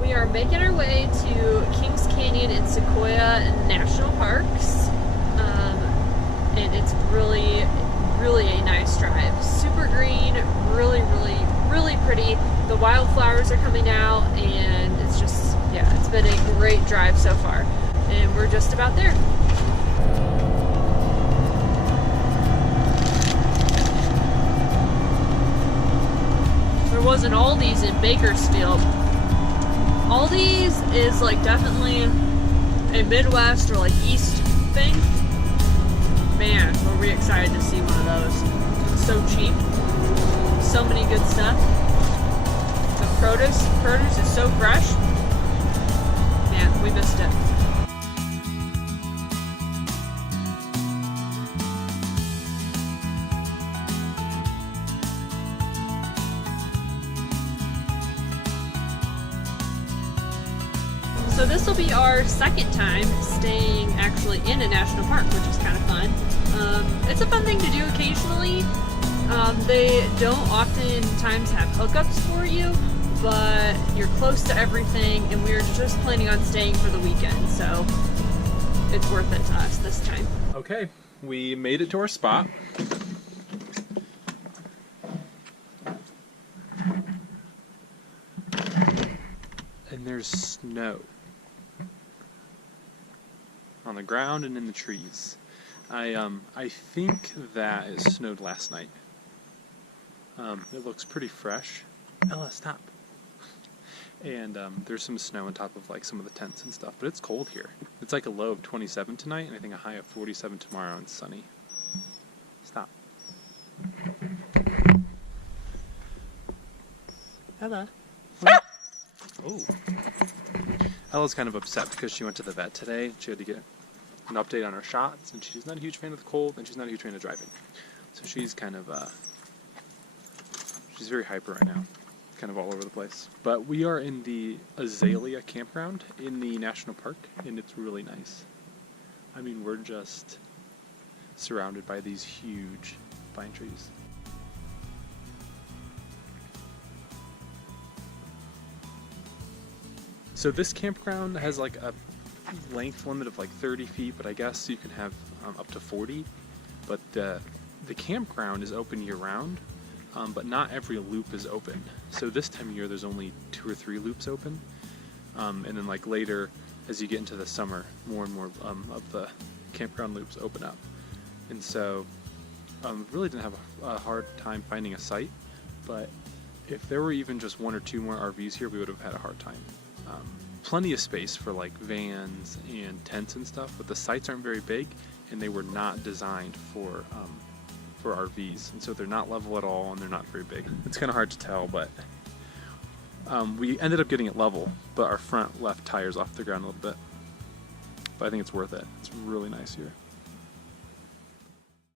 We are making our way to Kings Canyon and Sequoia National Parks, and it's really a nice drive. Super green, really pretty. The wildflowers are coming out, and it's just, yeah, it's been a great drive so far, and we're just about there. There was an Aldi's in Bakersfield. Aldi's is like definitely a Midwest or like East thing. Man, were we excited to see one of those. It's so cheap. So many good stuff. The produce is so fresh. Man, we missed it. So this will be our second time staying actually in a national park, which is kind of fun. It's a fun thing to do occasionally. They don't oftentimes have hookups for you, but you're close to everything, and we're just planning on staying for the weekend, so it's worth it to us this time. Okay, we made it to our spot. And there's snow on the ground and in the trees. I think that it snowed last night. It looks pretty fresh. Ella, stop. And there's some snow on top of like some of the tents and stuff, but it's cold here. It's like a low of 27 tonight, and I think a high of 47 tomorrow, and sunny. Stop. Ella. Oh. Ella's kind of upset because she went to the vet today. She had to get an update on her shots, and she's not a huge fan of the cold, and she's not a huge fan of driving. So she's kind of, she's very hyper right now, kind of all over the place. But we are in the Azalea Campground in the national park, and it's really nice. I mean, we're just surrounded by these huge pine trees. So this campground has like a length limit of like 30 feet, but I guess you can have up to 40. But the campground is open year round, but not every loop is open. So this time of year there's only 2 or 3 loops open, and then like later as you get into the summer, more and more of the campground loops open up. And so really didn't have a hard time finding a site, but if there were even just 1 or 2 more RVs here, we would have had a hard time. Plenty of space for like vans and tents and stuff, but the sites aren't very big, and they were not designed for RVs, and so they're not level at all, and they're not very big. It's kind of hard to tell, but we ended up getting it level, but our front left tires off the ground a little bit. But I think it's worth it. It's really nice here.